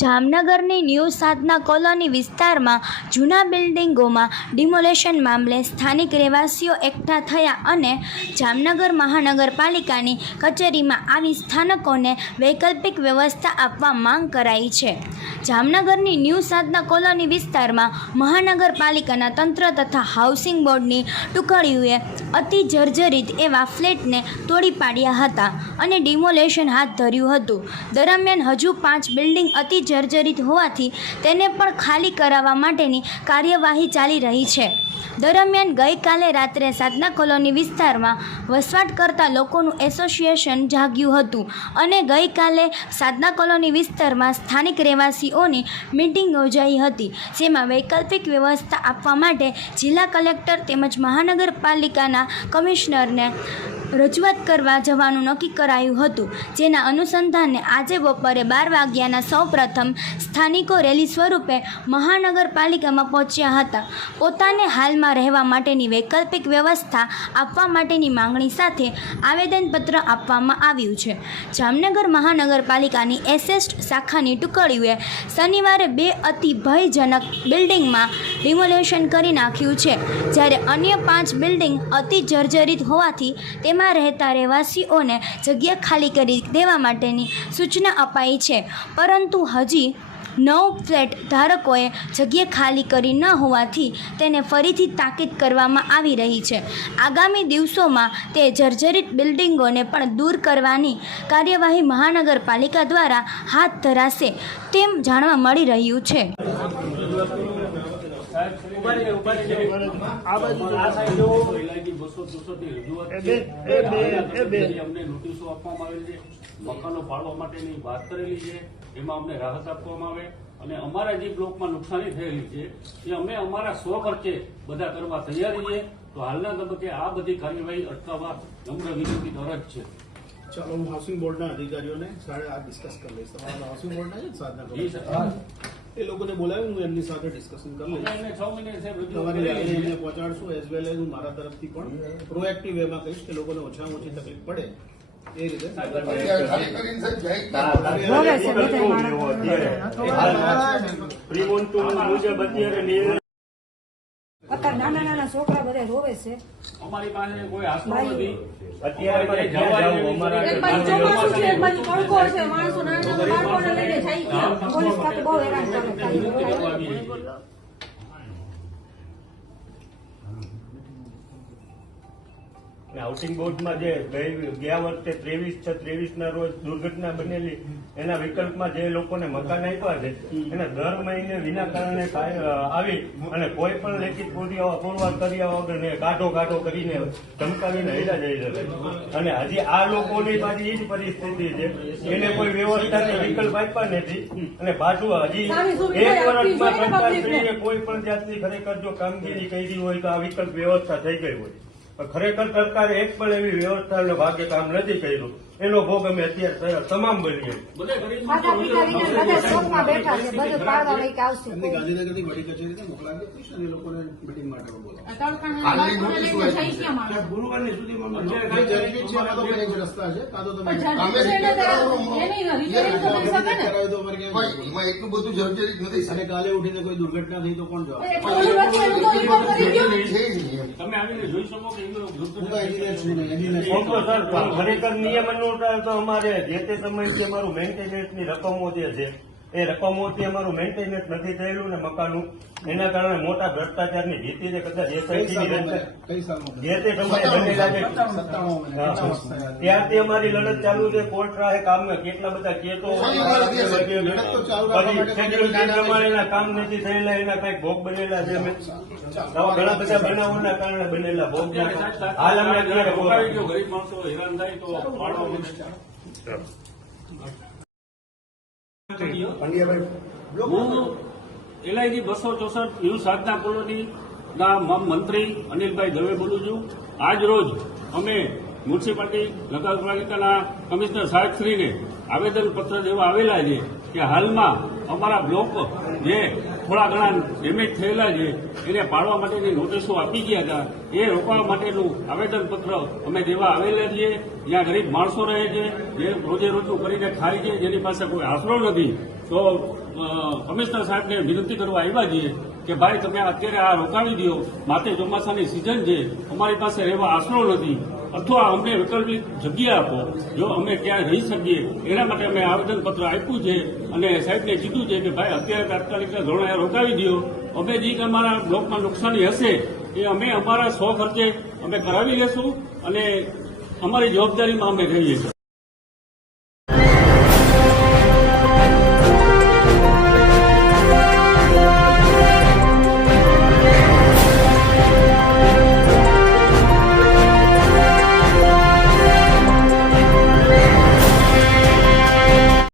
જામનગરની ન્યૂ સાધના કોલોની વિસ્તારમાં જૂના બિલ્ડિંગોમાં ડિમોલેશન મામલે સ્થાનિક રહેવાસીઓ એકઠા થયા અને જામનગર મહાનગરપાલિકાની કચેરીમાં આવી સ્થાનિકોને વૈકલ્પિક વ્યવસ્થા આપવા માંગ કરાઈ છે। જામનગરની ન્યૂ સાધના કોલોની વિસ્તારમાં મહાનગરપાલિકાના તંત્ર તથા હાઉસિંગ બોર્ડની ટુકડીઓએ અતિ જર્જરિત એવા ફ્લેટને તોડી પાડ્યા હતા અને ડિમોલેશન હાથ ધર્યું હતું। દરમિયાન હજુ 5 બિલ્ડિંગ અતિ જર્જરિત હોવાથી તેને પણ ખાલી કરાવવા માટેની કાર્યવાહી ચાલી રહી છે। દરમિયાન ગઈકાલે રાત્રે સાધના કોલોની વિસ્તારમાં વસવાટ કરતા લોકોનું એસોસિએશન જાગ્યું હતું અને ગઈકાલે સાધના કોલોની વિસ્તારમાં સ્થાનિક રહેવાસીઓની મિટિંગ યોજાઈ હતી, જેમાં વૈકલ્પિક વ્યવસ્થા આપવા માટે જિલ્લા કલેક્ટર તેમજ મહાનગરપાલિકાના કમિશનરને રજૂઆત કરવા જવાનું નક્કી કરાયું હતું। જેના અનુસંધાને આજે બપોરે 12 વાગ્યાના સૌપ્રથમ સ્થાનિકો રેલી સ્વરૂપે મહાનગરપાલિકામાં પહોંચ્યા હતા। પોતાને હાલમાં રહેવા માટેની વૈકલ્પિક વ્યવસ્થા આપવા માટેની માંગણી સાથે આવેદનપત્ર આપવામાં આવ્યું છે। જામનગર મહાનગરપાલિકાની એસએસ શાખાની ટુકડીઓએ શનિવારે 2 અતિ ભયજનક બિલ્ડિંગમાં ડિમોલેશન કરી નાખ્યું છે, જ્યારે અન્ય 5 બિલ્ડિંગ અતિ જર્જરિત હોવાથી તેમાં રહેતા રહેવાસીઓને જગ્યા ખાલી કરી દેવા માટેની સૂચના અપાઈ છે, પરંતુ હજી 9 ફ્લેટ ધારકોએ જગ્યા ખાલી કરી ન હોવાથી તેને ફરીથી તાકીદ કરવામાં આવી રહી છે। આગામી દિવસોમાં તે જર્જરિત બિલ્ડિંગોને પણ દૂર કરવાની કાર્યવાહી મહાનગરપાલિકા દ્વારા હાથ ધરાશે તેમ જાણવા મળી રહ્યું છે। મકાનો પાડવા માટેની વાત કરેલી છે, એમાં અમને રાહત આપવામાં આવે અને અમારા જે બ્લોકમાં નુકસાની થયેલી છે એ અમે અમારા સ્વખર્ચે બધા કરવા તૈયારી છે। તો હાલના તબક્કે આ બધી કાર્યવાહી અટકાવવા નમ્ર વિનંતી અરજ છે। ચાલો, હું હાઉસિંગ બોર્ડના અધિકારીઓને આ ડિસ્કસ કરી લઈશ। તમારા હાઉસિંગ બોર્ડના છે સાધના એ લોકોને બોલાવી હું એમની સાથે ડિસ્કશન કરી લઈશ। 6 મહિને તમારી લાગણી એમને પહોંચાડશું એઝ વેલ એઝ હું મારા તરફથી પણ પ્રોએક્ટિવ વેમાં કહીશ કે લોકોને ઓછામાં ઓછી તકલીફ પડે એ રીતે નાના નાના છોકરા બધા રોવે છે। અમારી પાસે કોઈ આશરો નથી અત્યારે માણસો નાના બાળકોને લઈને જાય છે, પોલીસ ખાતું બહુ હેરાન કરે। હાઉસિંગ બોર્ડમાં જે ગયા વખતે 23/6/23 રોજ દુર્ઘટના બનેલી એના વિકલ્પમાં જે લોકોને મકાન આપ્યા છે એને દર મહિને વિના કારણે આવી અને કોઈ પણ લેખિત પુરવાર કર્યા વગર કાઢો કરીને ધમકાવીને હેરા જઈ શકે અને હજી આ લોકોની પાછી એ જ પરિસ્થિતિ છે, એને કોઈ વ્યવસ્થા વિકલ્પ આપ્યા નથી અને પાછું હજી 1 વર્ષમાં સરકારશ્રીએ કોઈ પણ જાતની ખરેખર જો કામગીરી કરી હોય તો આ વિકલ્પ વ્યવસ્થા થઈ ગઈ હોય, ખરેખર સરકારે એક પણ એવી વ્યવસ્થાનો ભાગ્ય કામ નથી કર્યું, એનો ભોગ અમે અત્યારે તમામ બનીએ। ગાંધીનગરની વડી કચેરીને મોકલાવી દઈશ અને એ લોકોને મિટિંગ માટે ગુરુવારની સુધીમાં રસ્તા છે એટલું બધું જર્જરિત નથી અને કાલે ઉઠીને કોઈ દુર્ઘટના થઈ તો કોણ જવાબ? તમે આવીને જોઈ શકો કે હું તો એન્જિનિયર છું નહીં। ખરેખર નિયમ અનુસાર તો અમારે જે તે સમયથી અમારું મેન્ટેનન્સની રકમો જે છે એ રકમોથી અમારું મેન્ટેનન્સ નથી થયેલું ને મકાનનું, એના કારણે મોટા ભ્રષ્ટાચારની ભીતિ છે। કદાચ જે તે સમયે બનેલા છે ત્યારથી અમારી લડત ચાલુ છે। કોર્ટ રાહે કામ કેટલા બધા કેસો પ્રમાણેના કામ નથી થયેલા, એના કઈક ભોગ બનેલા છે, ઘણા બધા બનાવોના કારણે બનેલા ભોગ હાલ અમે ગરીબ માણસો હેરાન થાય તો હું LIG 264 ન્યૂ સાધના કોલોની ના મંત્રી અનિલભાઈ દવે બોલું છું। આજ રોજ અમે મ્યુનિસિપાલિટી નગરપાલિકાના કમિશનર સાહેબશ્રીને આવેદનપત્ર દેવા આવેલા છે કે હાલમાં અમારા બ્લોક જે થોડા ઘણા ડેમેજ થયેલા છે એને પાડવા માટેની નોટિસો આપી ગયા હતા. એ રોકવા માટેનું આવેદનપત્ર અમે દેવા આવેલા છીએ. જ્યાં ગરીબ માણસો રહે છે, જે રોજે રોજનું કરીને ખાય છે, જેની પાસે કોઈ આશરો નથી. તો કમિશનર સાહેબને વિનંતી કરવા આવ્યા છીએ કે ભાઈ તમે અત્યારે આ રોકાવી દો, માથે ચોમાસાની સિઝન છે, અમારી પાસે રહેવા આશરો નથી, અથવા અમને વૈકલ્પિક જગ્યા આપો જો અમે ક્યાં રહી શકીએ. એના માટે અમે આવેદનપત્ર આપ્યું છે અને સાહેબને કીધું છે કે ભાઈ અત્યારે તાત્કાલિક ધોરણે રોકાવી દો. અમે જે અમારા બ્લોકમાં નુકસાની હશે એ અમે અમારા સ્વ ખર્ચે અમે કરાવી લેશું અને અમારી જવાબદારીમાં અમે રહીએ છીએ.